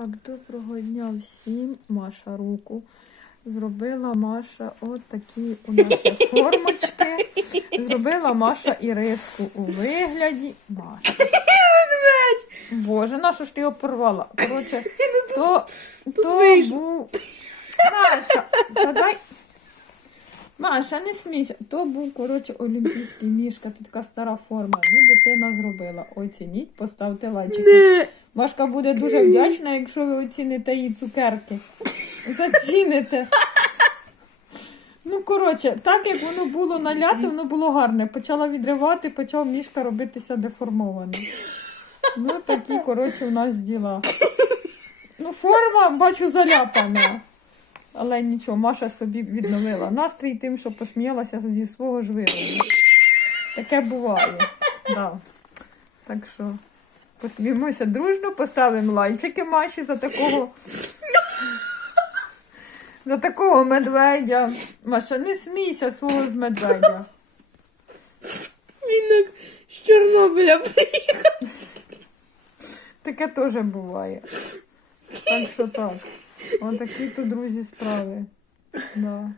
Так, доброго дня всім. Маша руку. Зробила Маша от такі у нас формочки. Зробила Маша іриску у вигляді. Маша. Боже, на що ж ти його порвала? Коротше, то, то був. Маша, та дай. Маша, не смійся. То був, коротше, олімпійський мішка, це така стара форма. Ну, дитина зробила. Оцініть, поставте лайчик. Не. Машка буде дуже вдячна, якщо ви оціните її цукерки. Заціните. Ну, коротше, так як воно було наляте, воно було гарне. Почала відривати, почав мішка робитися деформований. Ну, такі, коротше, у нас діла. Ну, форма, бачу, заляпана. Але нічого, Маша собі відновила настрій тим, що посміялася зі свого ж виробу. Таке буває. Да. Так що посміємося дружно, поставимо лайчики Маші за такого. За такого медведя. Маша, не смійся свого з медведя. Він як з Чорнобиля приїхав. Таке теж буває. Так що так. Отакі то, друзі, справи. Да.